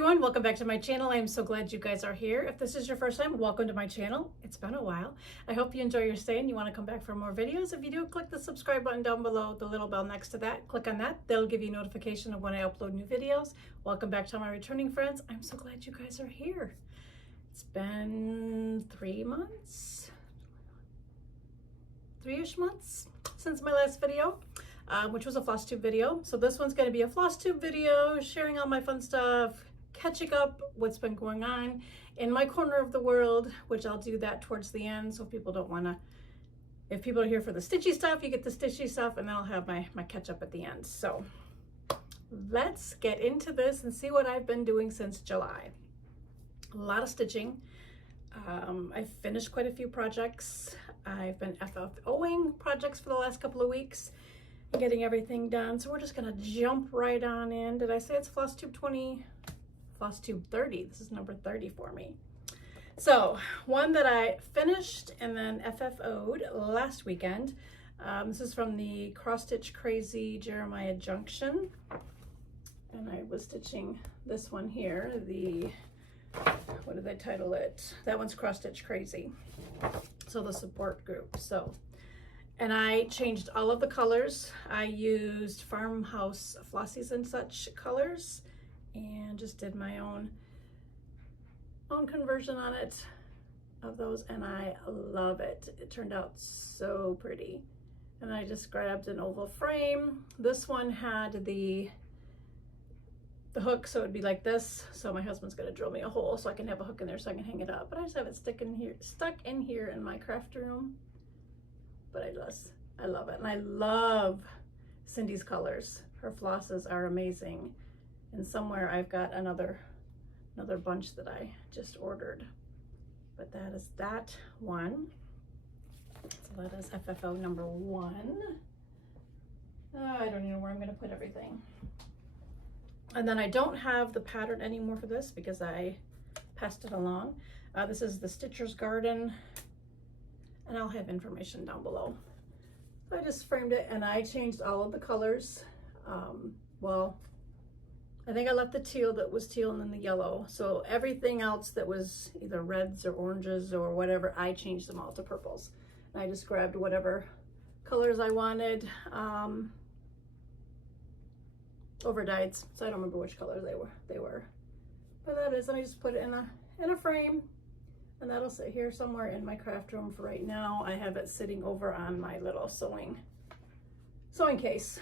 everyone, welcome back to my channel. I'm so glad you guys are here. If this is your first time, welcome to my channel. It's been a while. I hope you enjoy your stay and you want to come back for more videos. If you do, click the subscribe button down below, the little bell next to that. Click on that. That'll give you notification of when I upload new videos. Welcome back to my returning friends. I'm so glad you guys are here. It's been 3 months, 3-ish months since my last video. Which was a Flosstube video. So this one's going to be a Flosstube video, sharing all my fun stuff, catching up what's been going on in my corner of the world, which I'll do that towards the end. So if people don't want to, if people are here for the stitchy stuff, you get the stitchy stuff, and then I'll have my catch up at the end. So let's get into this and see what I've been doing since July. A lot of stitching. I've finished quite a few projects. I've been FFOing projects for the last couple of weeks, getting everything done. So we're just gonna jump right on in. Did I say it's Flosstube 20? Flosstube 30. This is number 30 for me. So one that I finished and then FFO'd last weekend. This is from the Cross Stitch Crazy Jeremiah Junction. And I was stitching this one here. What did I title it? That one's Cross Stitch Crazy. So the support group. And I changed all of the colors. I used farmhouse flossies and such colors and just did my own conversion on it of those, and I love it. It turned out so pretty. And I just grabbed an oval frame. This one had the hook, so it'd be like this. So my husband's gonna drill me a hole so I can have a hook in there so I can hang it up. But I just have it stuck in here in my craft room. But I love it. And I love Cindy's colors. Her flosses are amazing. And somewhere I've got another bunch that I just ordered. But that is that one. So that is FFO number 1. I don't even know where I'm going to put everything. And then I don't have the pattern anymore for this because I passed it along. This is the Stitcher's Garden. And I'll have information down below. So I just framed it and I changed all of the colors. Well, I think I left the teal that was teal and then the yellow. So everything else that was either reds or oranges or whatever, I changed them all to purples. And I just grabbed whatever colors I wanted. Overdyed, so I don't remember which colors they were. But that is, and I just put it in a frame. And that'll sit here somewhere in my craft room for right now. I have it sitting over on my little sewing case.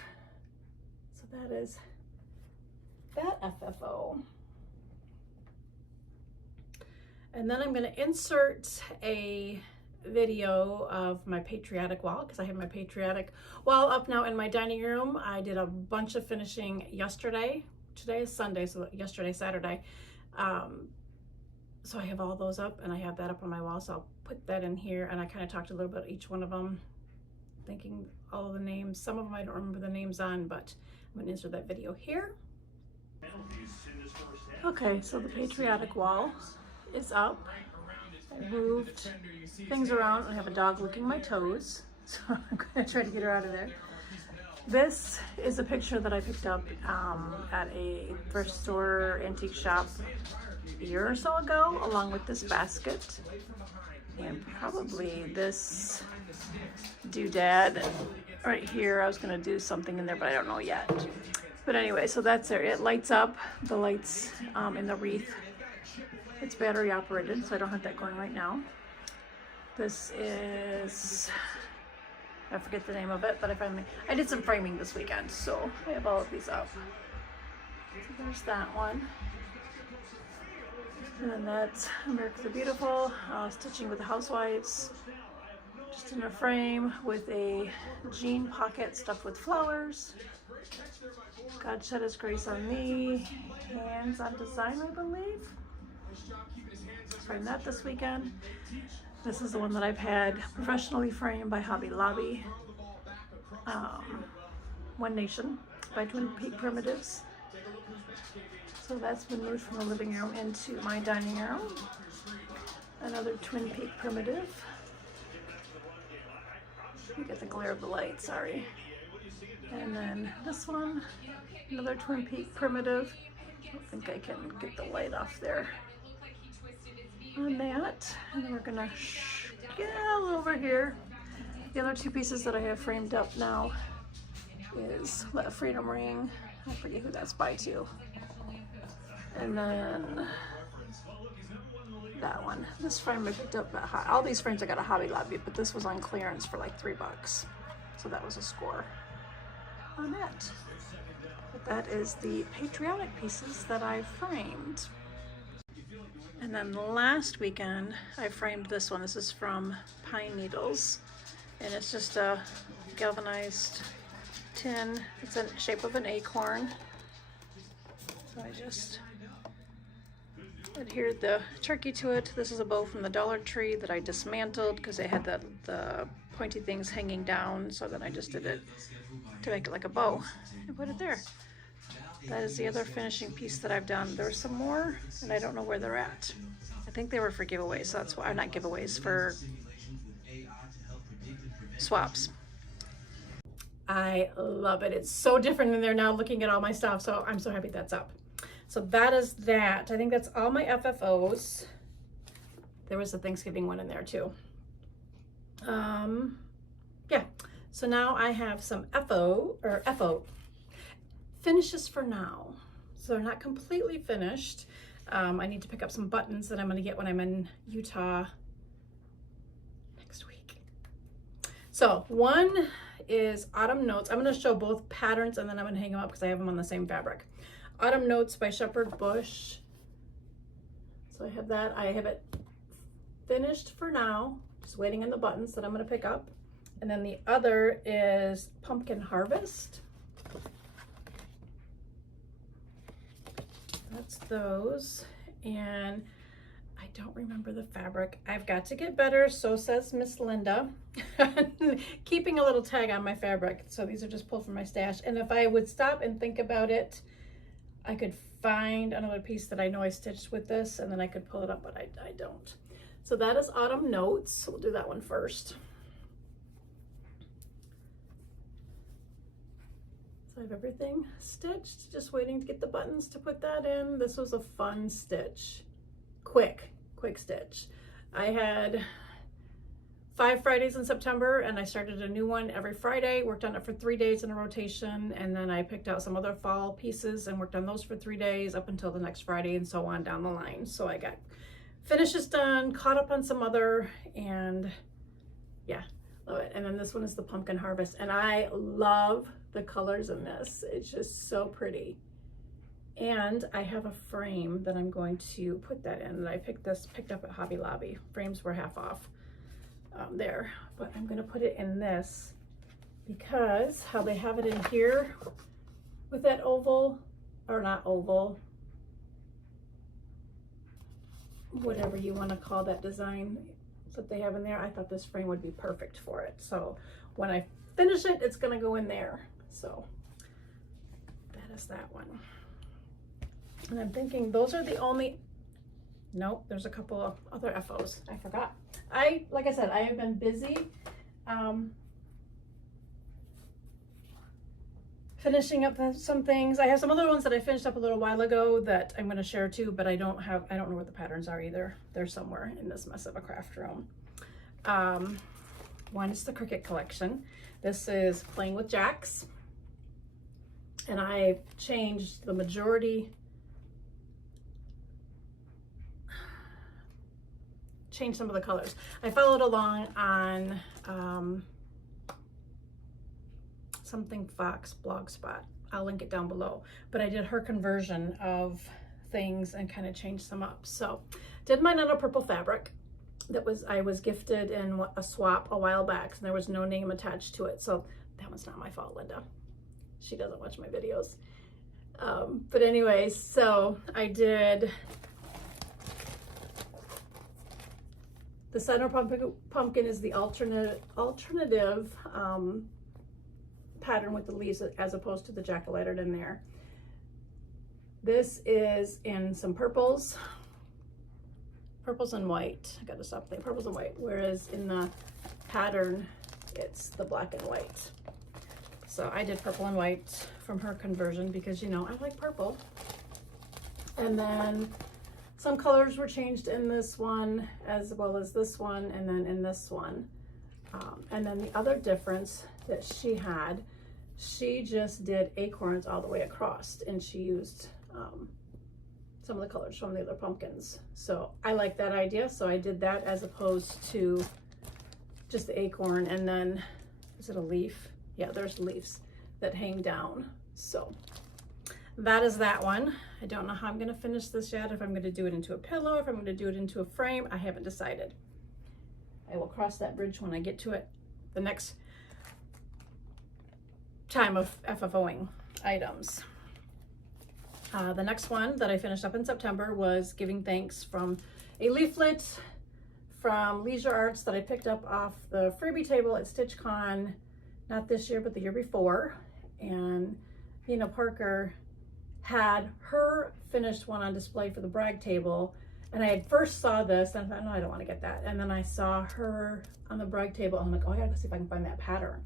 So that is that FFO. And then I'm going to insert a video of my Patriotic Wall, because I have my Patriotic Wall up now in my dining room. I did a bunch of finishing yesterday. Today is Sunday, so yesterday, Saturday. So I have all those up and I have that up on my wall. So I'll put that in here, and I kind of talked a little bit about each one of them, thinking all of the names. Some of them I don't remember the names on, but I'm gonna insert that video here. Okay, so the Patriotic Wall is up. I moved things around. I have a dog licking my toes, so I'm gonna try to get her out of there. This is a picture that I picked up at a thrift store antique shop a year or so ago, along with this basket and probably this doodad right here. I was going to do something in there, but I don't know yet. But anyway, so that's there. It lights up, the lights in the wreath. It's battery operated, so I don't have that going right now. This is, I forget the name of it, but I did some framing this weekend, so I have all of these up. So there's that one. And then that's America the Beautiful, stitching with the Housewives, just in a frame with a jean pocket stuffed with flowers. God Shed His Grace on Me, Hands on Design, I believe. Framed that this weekend. This is the one that I've had professionally framed by Hobby Lobby. One Nation by Twinpeak Primitives. So that's been moved from the living room into my dining room. Another Twinpeak primitive. You get the glare of the light, sorry. And then this one, another Twinpeak primitive. I think I can get the light off there on that. And then we're gonna get over here. The other two pieces that I have framed up now is that Freedom Ring. I forget who that's by too. And then that one. This frame I picked up at all these frames I got at Hobby Lobby, but this was on clearance for like $3. So that was a score on that. But that is the patriotic pieces that I framed. And then last weekend I framed this one. This is from Pine Needles, and it's just a galvanized tin. It's in the shape of an acorn. So I just adhered the turkey to it. This is a bow from the Dollar Tree that I dismantled because they had the pointy things hanging down, so then I just did it to make it like a bow and put it there. That is the other finishing piece that I've done. There's some more and I don't know where they're at. I think they were for giveaways, so that's why, not giveaways, for swaps. I love it. It's so different in there now looking at all my stuff, so I'm so happy that's up. So that is that. I think that's all my FFOs. There was a Thanksgiving one in there too. Yeah, so now I have some FO finishes for now. So they're not completely finished. I need to pick up some buttons that I'm gonna get when I'm in Utah next week. So one is Autumn Notes. I'm gonna show both patterns and then I'm gonna hang them up because I have them on the same fabric. Autumn Notes by Shepherd Bush. So I have that. I have it finished for now. Just waiting on the buttons that I'm going to pick up. And then the other is Pumpkin Harvest. That's those. And I don't remember the fabric. I've got to get better, so says Miss Linda. Keeping a little tag on my fabric. So these are just pulled from my stash. And if I would stop and think about it, I could find another piece that I know I stitched with this and then I could pull it up, but I don't. So that is Autumn Notes. We'll do that one first. So I have everything stitched, just waiting to get the buttons to put that in. This was a fun stitch. Quick stitch. I had 5 Fridays in September and I started a new one every Friday, worked on it for 3 days in a rotation, and then I picked out some other fall pieces and worked on those for 3 days up until the next Friday and so on down the line. So I got finishes done, caught up on some other, and yeah, love it. And then this one is the Pumpkin Harvest, and I love the colors in this. It's just so pretty. And I have a frame that I'm going to put that in. I picked up at Hobby Lobby. Frames were half off. There, but I'm gonna put it in this because how they have it in here with that oval, or not oval, whatever you want to call that design that they have in there. I thought this frame would be perfect for it. So when I finish it, it's gonna go in there. So that is that one. And I'm thinking those are the only, nope, there's a couple of other FOs. I forgot. Like I said, I have been busy finishing up some things. I have some other ones that I finished up a little while ago that I'm going to share too, but I don't know what the patterns are either. They're somewhere in this mess of a craft room. One is the Cricket collection. This is Playing with Jacks, and I changed the majority. Change some of the colors. I followed along on something Fox Blogspot. I'll link it down below. But I did her conversion of things and kind of changed some up. So did mine on a purple fabric that I was gifted in a swap a while back, and there was no name attached to it. So that one's not my fault, Linda. She doesn't watch my videos. But anyways, so I did the center pumpkin is the alternative pattern with the leaves as opposed to the jack-o'-lantern in there. This is in some purples and white. I gotta stop there, purples and white. Whereas in the pattern, it's the black and white. So I did purple and white from her conversion because, you know, I like purple. And then some colors were changed in this one as well as this one, and then in this one. And then the other difference that she had, she just did acorns all the way across, and she used some of the colors from the other pumpkins. So I like that idea, so I did that as opposed to just the acorn. And then, is it a leaf? Yeah, there's leaves that hang down. So that is that one. I don't know how I'm gonna finish this yet, if I'm gonna do it into a pillow, if I'm gonna do it into a frame. I haven't decided. I will cross that bridge when I get to it the next time of FFOing items. The next one that I finished up in September was giving thanks from a leaflet from Leisure Arts that I picked up off the freebie table at StitchCon, not this year, but the year before. And Nina Parker had her finished one on display for the brag table. And I had first saw this and I thought, no, I don't want to get that. And then I saw her on the brag table. I'm like, oh, I gotta see if I can find that pattern.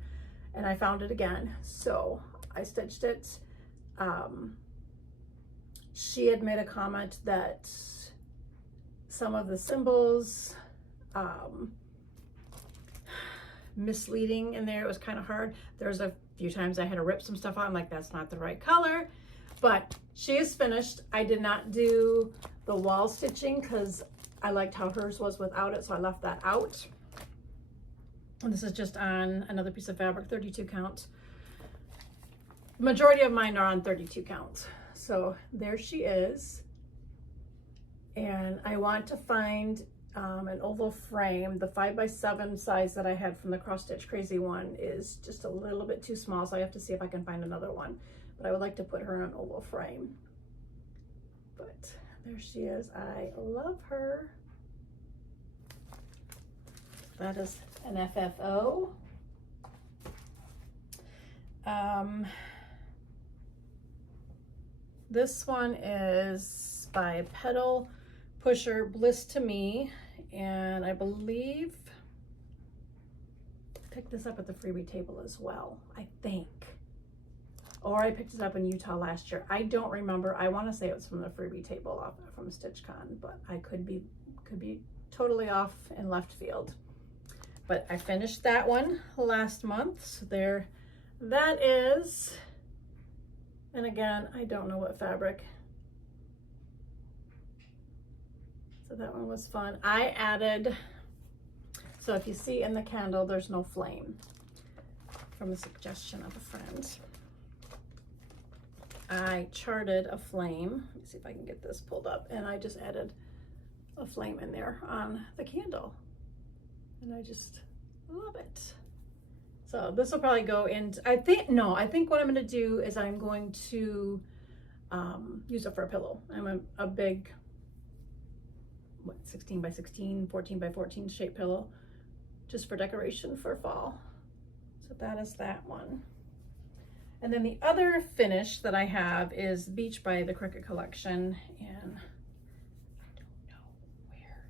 And I found it again. So I stitched it. She had made a comment that some of the symbols, misleading in there. It was kind of hard. There was a few times I had to rip some stuff out. I'm like, that's not the right color. But she is finished. I did not do the wall stitching because I liked how hers was without it, so I left that out. And this is just on another piece of fabric, 32 count. The majority of mine are on 32 count. So there she is. And I want to find an oval frame. The 5x7 size that I had from the Cross Stitch Crazy one is just a little bit too small, so I have to see if I can find another one. But I would like to put her in an oval frame. But there she is. I love her. That is an FFO. This one is by Petal, Pusher, Bliss to Me, and I believe I picked this up at the freebie table as well, I think. Or I picked it up in Utah last year. I don't remember. I want to say it was from the freebie table off from StitchCon, but I could be totally off in left field. But I finished that one last month. So there that is. And again, I don't know what fabric. So that one was fun. I added, so if you see in the candle, there's no flame, from a suggestion of a friend. I charted a flame. Let me see if I can get this pulled up. And I just added a flame in there on the candle. And I just love it. So this will probably go into, I think what I'm going to do is I'm going to use it for a pillow. I'm a big, 16 by 16, 14 by 14 shape pillow, just for decoration for fall. So that is that one. And then the other finish that I have is Beach by the Cricket Collection, and I don't know where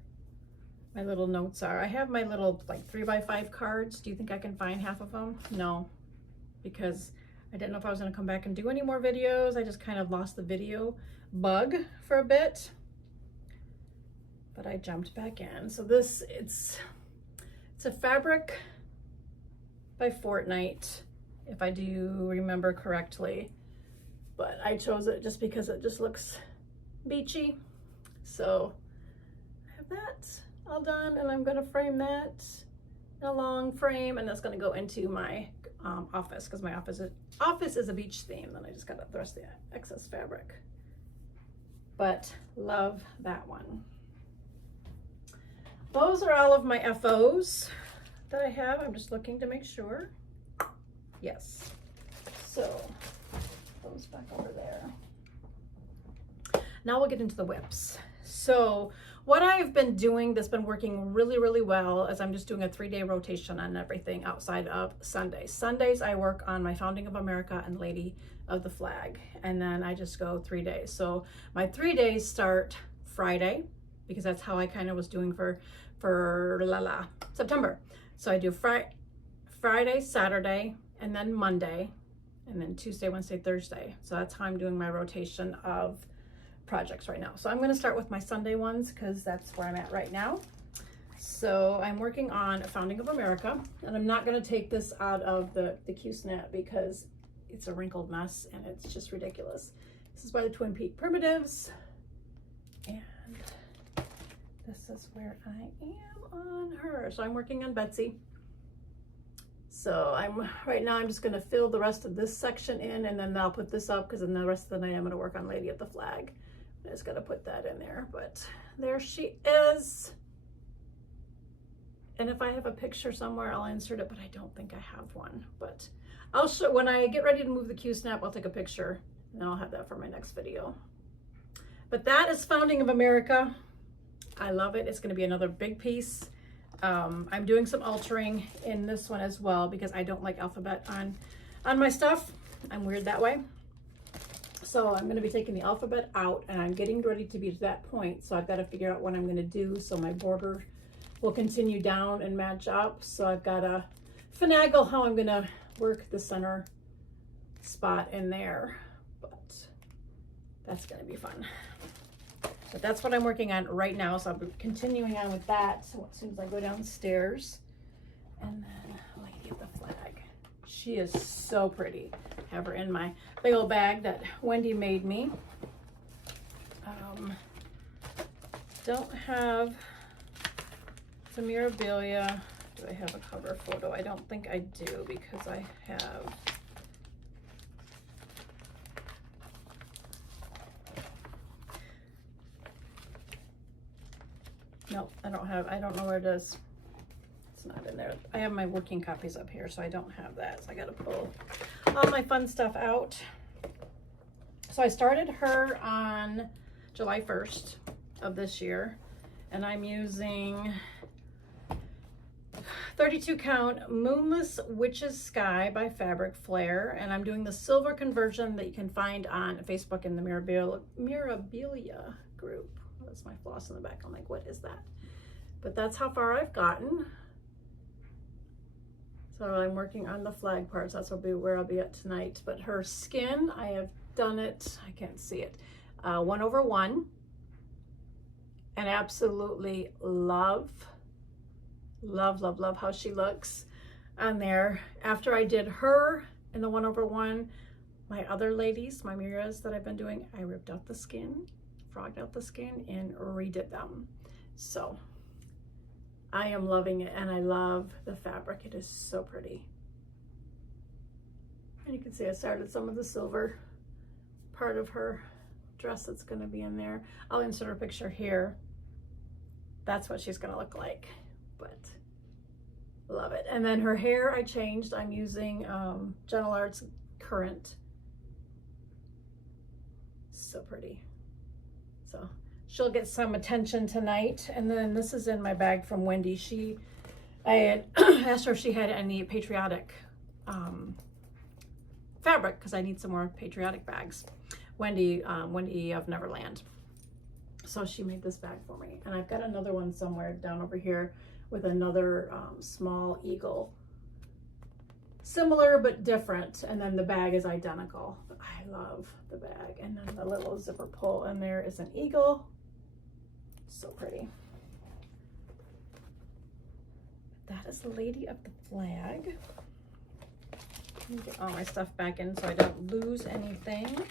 my little notes are. I have my little like 3x5 cards. Do you think I can find half of them? No, because I didn't know if I was going to come back and do any more videos. I just kind of lost the video bug for a bit, but I jumped back in. So this, it's a fabric by Fortnight, if I do remember correctly, but I chose it just because it just looks beachy. So I have that all done, and I'm going to frame that in a long frame, and that's going to go into my office, because my office is a beach theme. Then I just got the rest of the excess fabric, but love that one. Those are all of my FOs that I have. I'm just looking to make sure. Yes. So those back over there. Now we'll get into the whips. So what I've been doing that's been working really, really well is I'm just doing a 3-day rotation on everything outside of Sundays. Sundays I work on my Founding of America and Lady of the Flag, and then I just go 3 days. So my 3 days start Friday, because that's how I kind of was doing for September. So I do Friday, Saturday, and then Monday, and then Tuesday, Wednesday, Thursday. So that's how I'm doing my rotation of projects right now. So I'm going to start with my Sunday ones because that's where I'm at right now. So I'm working on Founding of America, and I'm not going to take this out of the Q-snap because it's a wrinkled mess and it's just ridiculous. This is by the Twinpeak Primitives, and this is where I am on her. So I'm working on Betsy. So right now I'm just going to fill the rest of this section in, and then I'll put this up because then the rest of the night I'm going to work on Lady of the Flag. I just got to put that in there, but there she is. And if I have a picture somewhere, I'll insert it, but I don't think I have one. But I'll show, when I get ready to move the Q-snap, I'll take a picture, and I'll have that for my next video. But that is Founding of America. I love it. It's going to be another big piece. I'm doing some altering in this one as well because I don't like alphabet on my stuff. I'm weird that way. So I'm going to be taking the alphabet out, and I'm getting ready to be to that point. So I've got to figure out what I'm going to do so my border will continue down and match up. So I've got to finagle how I'm going to work the center spot in there, but that's going to be fun. But that's what I'm working on right now. So I'll be continuing on with that. So as soon as I go downstairs, and then Lady of the Flag. She is so pretty. I have her in my big old bag that Wendy made me. Don't have some memorabilia. Do I have a cover photo? I don't think I do because I have no, I don't know where it is. It's not in there. I have my working copies up here, so I don't have that. So I got to pull all my fun stuff out. So I started her on July 1st of this year, and I'm using 32 count Moonless Witch's Sky by Flair, and I'm doing the silver conversion that you can find on Facebook in the Mirabilia group. That's my floss in the back. I'm like, what is that? But that's how far I've gotten. So I'm working on the flag parts. That's where I'll be at tonight. But her skin, I have done it. I can't see it. 1/1. And absolutely love how she looks on there. After I did her in the 1/1, my other ladies, my Miras that I've been doing, I ripped out the skin, frogged out the skin, and redid them. So I am loving it, and I love the fabric. It is so pretty. And you can see I started some of the silver part of her dress that's going to be in there. I'll insert her picture here. That's what she's going to look like, but love it. And then her hair I changed. I'm using Gentle Arts Current. So pretty. So she'll get some attention tonight. And then this is in my bag from Wendy. I had asked her if she had any patriotic fabric because I need some more patriotic bags. Wendy of Neverland. So she made this bag for me. And I've got another one somewhere down over here with another small eagle. Similar but different. And then the bag is identical. But I love the bag. And then the little zipper pull, and there is an eagle. So pretty. That is the Lady of the Flag. Let me get all my stuff back in so I don't lose anything.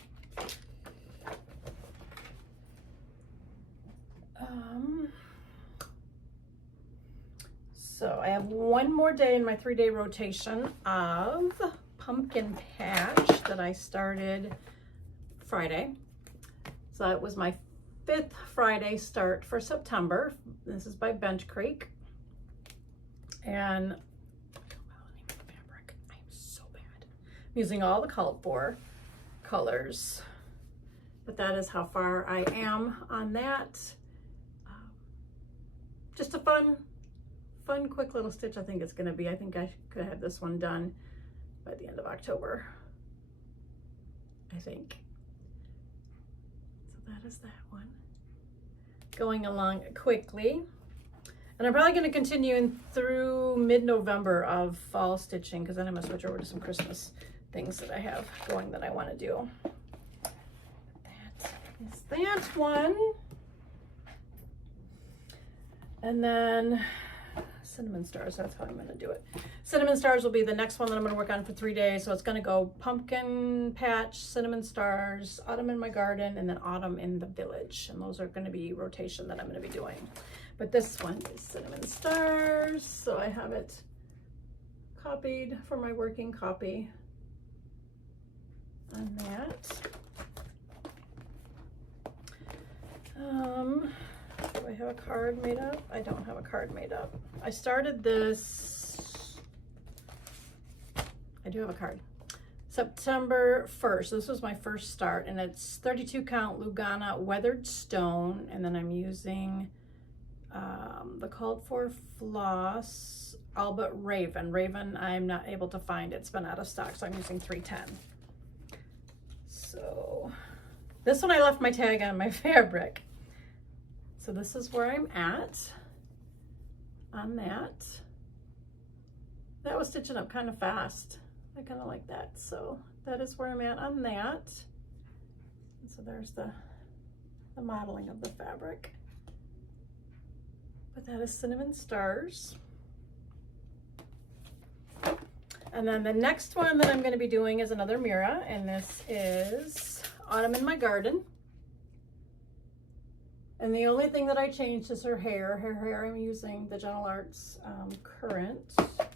So I have one more day in my 3-day rotation of Pumpkin Patch that I started Friday. So it was my 5th Friday start for September. This is by Bench Creek. And fabric. I'm so bad. I'm using all the called for colors. But that is how far I am on that. Just a fun, quick little stitch. I think it's going to be. I think I could have this one done by the end of October. I think. So that is that one. Going along quickly. And I'm probably going to continue through mid-November of fall stitching because then I'm going to switch over to some Christmas things that I have going that I want to do. That is that one. And then cinnamon stars, that's how I'm gonna do it. Cinnamon stars will be the next one that I'm gonna work on for 3 days. So it's gonna go pumpkin patch, cinnamon stars, autumn in my garden, and then autumn in the village. And those are gonna be rotation that I'm gonna be doing. But this one is cinnamon stars. So I have it copied for my working copy on that. Do I have a card made up? I don't have a card made up. I started this, I do have a card. September 1st, this was my first start, and it's 32 count Lugana weathered stone, and then I'm using the called for floss, all but Raven. I'm not able to find it. It's been out of stock, so I'm using 310. So this one I left my tag on my fabric. So this is where I'm at on that. That was stitching up kind of fast. I kind of like that. So that is where I'm at on that. And so there's the modeling of the fabric. But that is cinnamon stars. And then the next one that I'm going to be doing is another Mira, and this is Autumn in My Garden. And the only thing that I changed is her hair. Her hair, I'm using the Gentle Arts Current. Let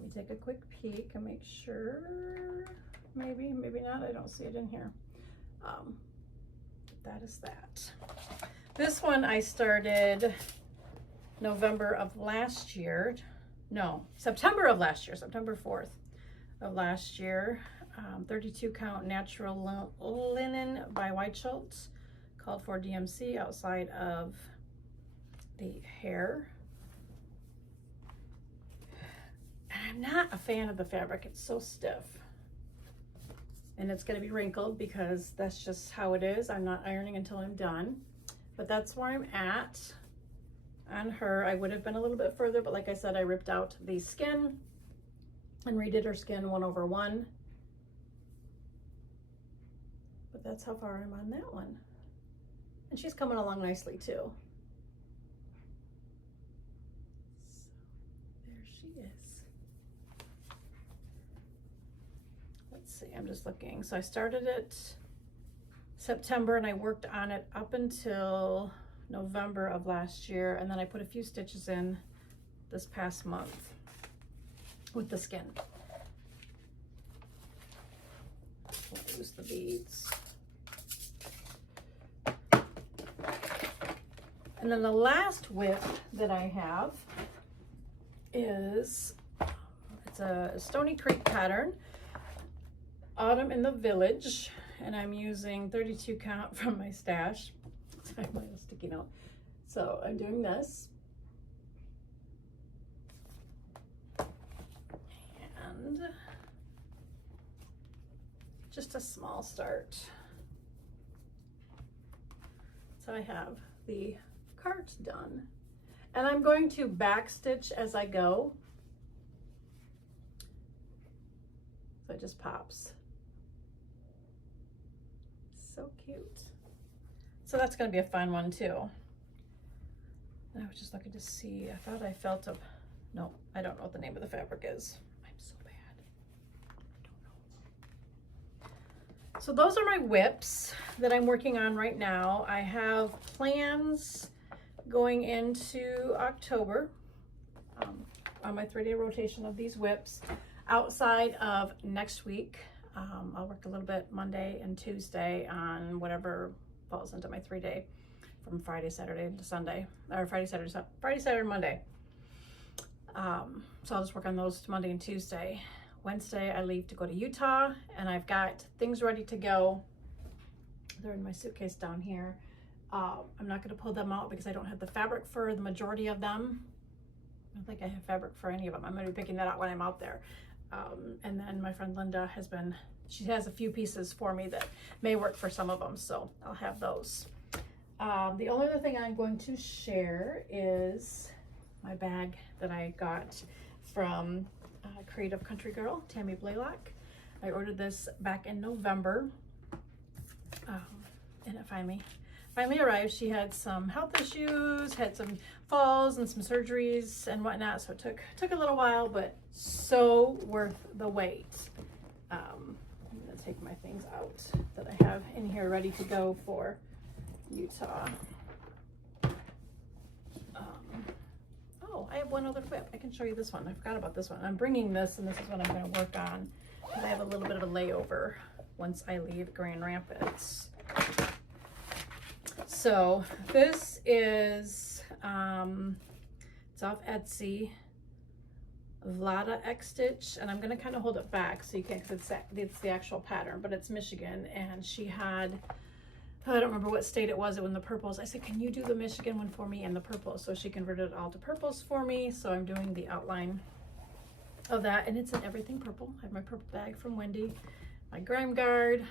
me take a quick peek and make sure. Maybe not. I don't see it in here. That is that. This one I started November of last year. No, September of last year, September 4th of last year. 32 count natural linen by White Schultz, called for DMC outside of the hair. I'm not a fan of the fabric. It's so stiff. And it's going to be wrinkled because that's just how it is. I'm not ironing until I'm done. But that's where I'm at on her. I would have been a little bit further, but like I said, I ripped out the skin and redid her skin 1/1. But that's how far I'm on that one. And she's coming along nicely too. So there she is. Let's see, I'm just looking. So I started it September and I worked on it up until November of last year, and then I put a few stitches in this past month with the skin. We'll use the beads. And then the last whip that I have is, it's a Stony Creek pattern, Autumn in the Village, and I'm using 32 count from my stash. Sorry, my little sticky note. So I'm doing this. And just a small start. So I have the cards done. And I'm going to backstitch as I go. So it just pops. So cute. So that's going to be a fun one too. And I was just looking to see, I thought I felt a, no, I don't know what the name of the fabric is. I'm so bad. I don't know. So those are my whips that I'm working on right now. I have plans going into October on my 3-day rotation of these whips. Outside of next week, I'll work a little bit Monday and Tuesday on whatever falls into my 3-day from Friday, Saturday to Sunday, or Friday, Saturday, Monday. So I'll just work on those Monday and Tuesday. Wednesday, I leave to go to Utah, and I've got things ready to go. They're in my suitcase down here. I'm not going to pull them out because I don't have the fabric for the majority of them. I don't think I have fabric for any of them. I'm going to be picking that out when I'm out there. And then my friend Linda she has a few pieces for me that may work for some of them, so I'll have those. The only other thing I'm going to share is my bag that I got from Creative Country Girl, Tammy Blaylock. I ordered this back in November. and it finally arrived. She had some health issues, had some falls and some surgeries and whatnot, so it took a little while, but so worth the wait. I'm gonna take my things out that I have in here ready to go for Utah. Oh, I have one other whip. I can show you this one. I forgot about this one. I'm bringing this, and this is what I'm going to work on, because I have a little bit of a layover once I leave Grand Rapids. So this is, it's off Etsy, Vlada X Stitch, and I'm going to kind of hold it back so you can't, because it's the actual pattern, but it's Michigan, and she had, I don't remember what state it was in the purples. I said, can you do the Michigan one for me and the purples? So she converted it all to purples for me. So I'm doing the outline of that, and it's in everything purple. I have my purple bag from Wendy, my grime guard,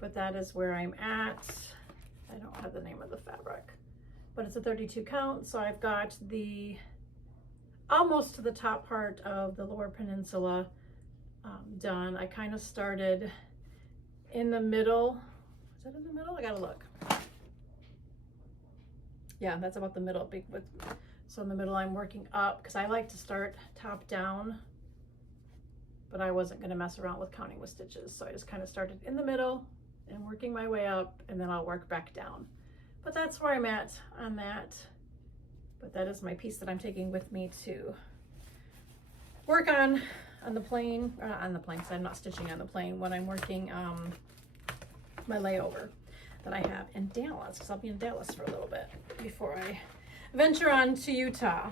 but that is where I'm at. I don't have the name of the fabric, but it's a 32 count. So I've got the almost to the top part of the Lower Peninsula done. I kind of started in the middle. Is that in the middle? I gotta look. Yeah, that's about the middle. So in the middle I'm working up, because I like to start top down, but I wasn't gonna mess around with counting with stitches. So I just kind of started in the middle and working my way up, and then I'll work back down. But that's where I'm at on that. But that is my piece that I'm taking with me to work on the plane, because I'm not stitching on the plane when I'm working my layover that I have in Dallas, because I'll be in Dallas for a little bit before I venture on to Utah.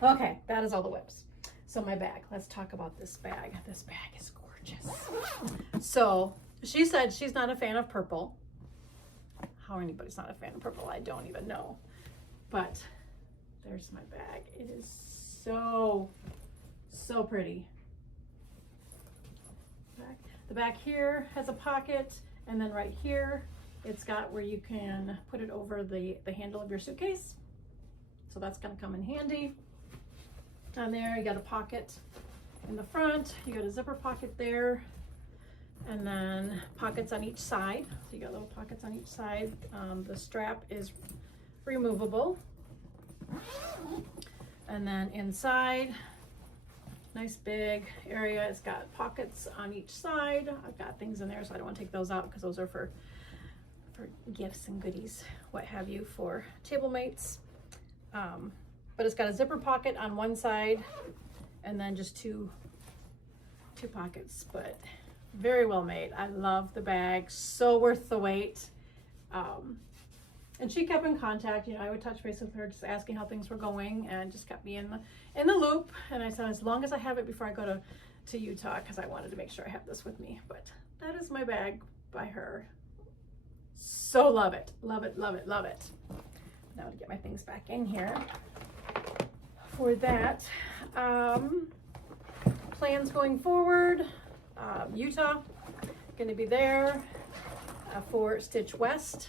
Okay, that is all the whips. So my bag, let's talk about this bag. This bag is gorgeous. So she said she's not a fan of purple. How anybody's not a fan of purple, I don't even know. But there's my bag. It is so pretty. The back here has a pocket, and then right here it's got where you can put it over the handle of your suitcase. So that's going to come in handy. On there you got a pocket in the front, you got a zipper pocket there, and then pockets on each side. So you got little pockets on each side. The strap is removable, and then inside, nice big area. It's got pockets on each side. I've got things in there, so I don't want to take those out, because those are for gifts and goodies, what have you, for table mates. But it's got a zipper pocket on one side, and then just two pockets, but very well made. I love the bag, so worth the wait. And she kept in contact. You know, I would touch base with her, just asking how things were going, and just kept me in the loop. And I said, as long as I have it before I go to Utah, because I wanted to make sure I have this with me. But that is my bag by her. So love it, love it, love it, love it. Now to get my things back in here. For that, plans going forward, Utah, going to be there for Stitch West,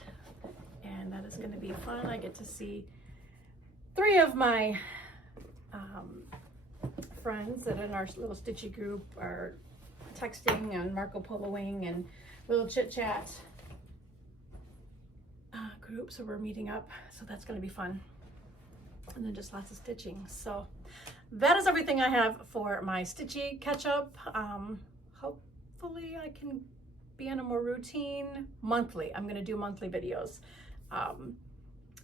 and that is going to be fun. I get to see 3 of my friends that in our little Stitchy group are texting and Marco Poloing and little chit chat group, so we're meeting up, so that's going to be fun. And then just lots of stitching. So that is everything I have for my stitchy catch up. Hopefully I can be in a more routine monthly. I'm going to do monthly videos.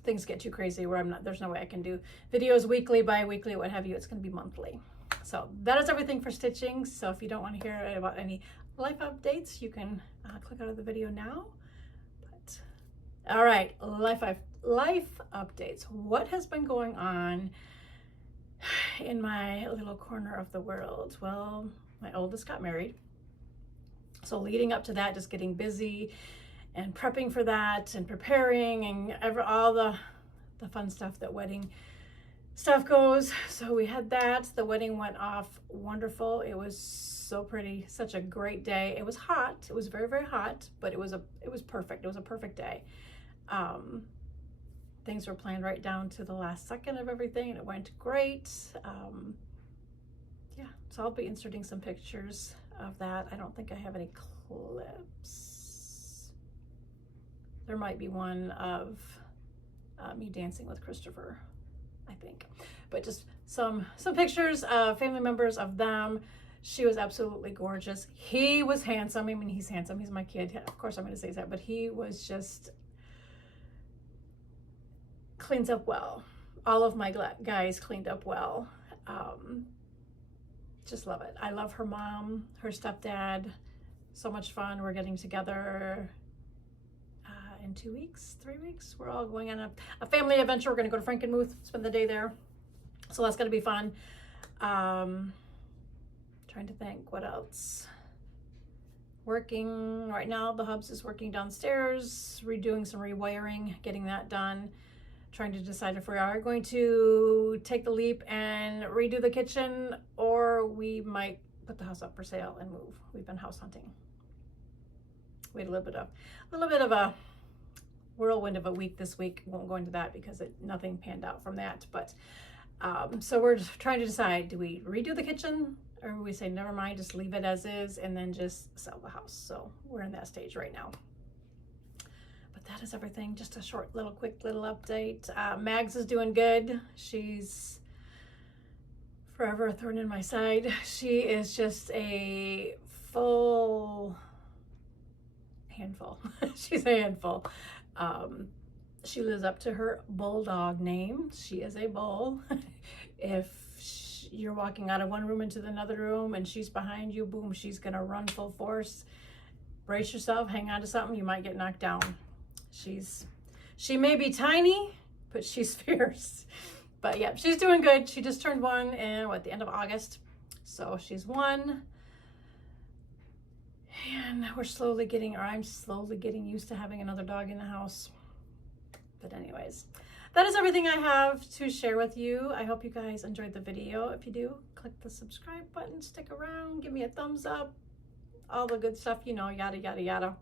Things get too crazy where there's no way I can do videos weekly, bi-weekly, what have you. It's going to be monthly. So that is everything for stitching. So if you don't want to hear about any life updates, you can click out of the video now. But all right, life updates. What has been going on in my little corner of the world? Well, my oldest got married. So leading up to that, just getting busy and prepping for that and preparing and all the fun stuff that wedding stuff goes. So we had that. The wedding went off wonderful. It was so pretty, such a great day. It was hot. It was very, very hot, but it was perfect. It was a perfect day. Things were planned right down to the last second of everything, and it went great. Yeah, so I'll be inserting some pictures of that. I don't think I have any clips. There might be one of me dancing with Christopher, I think. But just some pictures of family members of them. She was absolutely gorgeous. He was handsome. I mean, he's handsome. He's my kid. Of course I'm going to say that. But he was just cleans up well. All of my guys cleaned up well. Just love it. I love her mom, her stepdad. So much fun. We're getting together in 2 weeks, 3 weeks. We're all going on a family adventure. We're going to go to Frankenmuth, spend the day there. So that's going to be fun. Trying to think what else. Working right now. The hubs is working downstairs, redoing some rewiring, getting that done. Trying to decide if we are going to take the leap and redo the kitchen, or we might put the house up for sale and move. We've been house hunting. We had a little bit of a whirlwind of a week this week. Won't go into that because nothing panned out from that. But so we're trying to decide: do we redo the kitchen, or do we say never mind, just leave it as is, and then just sell the house? So we're in that stage right now. That is everything. Just a short quick little update. Mags is doing good. She's forever a thorn in my side. She is just a full handful. She's a handful. She lives up to her bulldog name. She is a bull. If you're walking out of one room into another room and she's behind you, boom, she's gonna run full force. Brace yourself, hang on to something, you might get knocked down. She may be tiny, but she's fierce. But yeah, she's doing good. She just turned 1 in the end of August. So she's 1. And I'm slowly getting used to having another dog in the house. But anyways, that is everything I have to share with you. I hope you guys enjoyed the video. If you do, click the subscribe button, stick around, give me a thumbs up, all the good stuff, you know, yada, yada, yada.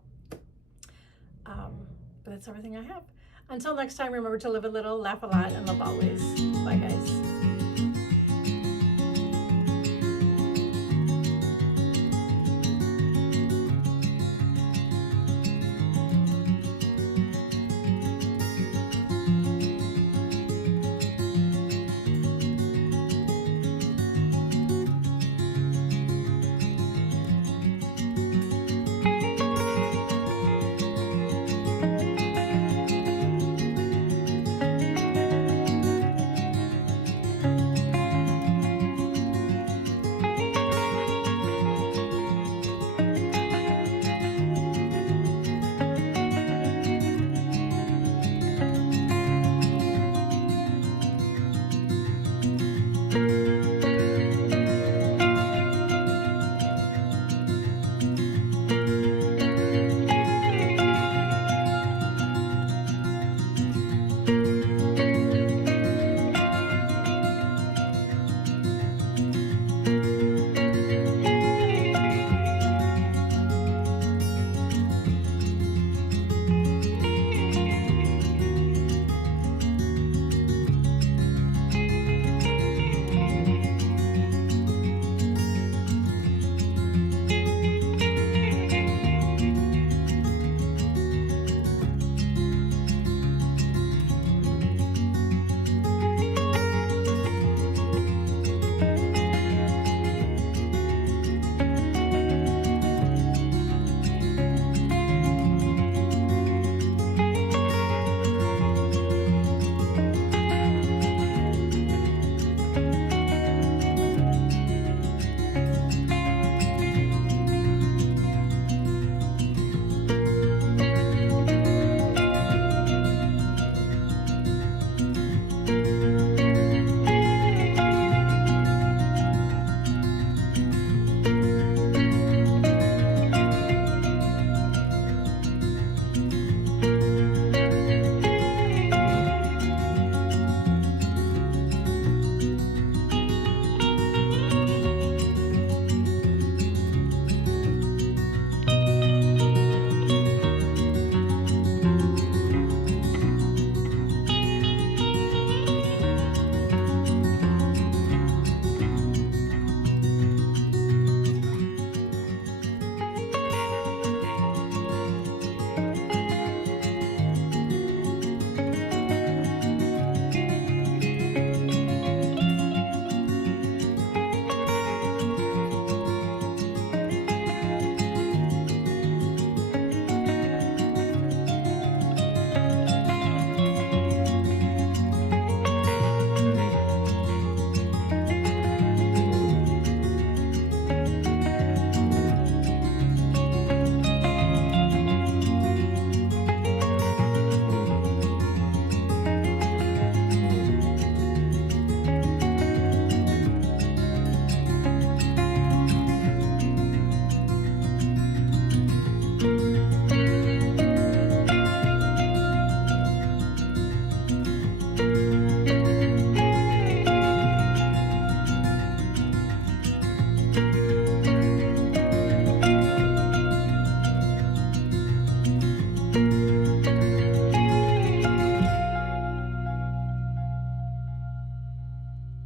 But that's everything I have. Until next time, remember to live a little, laugh a lot, and love always. Bye, guys.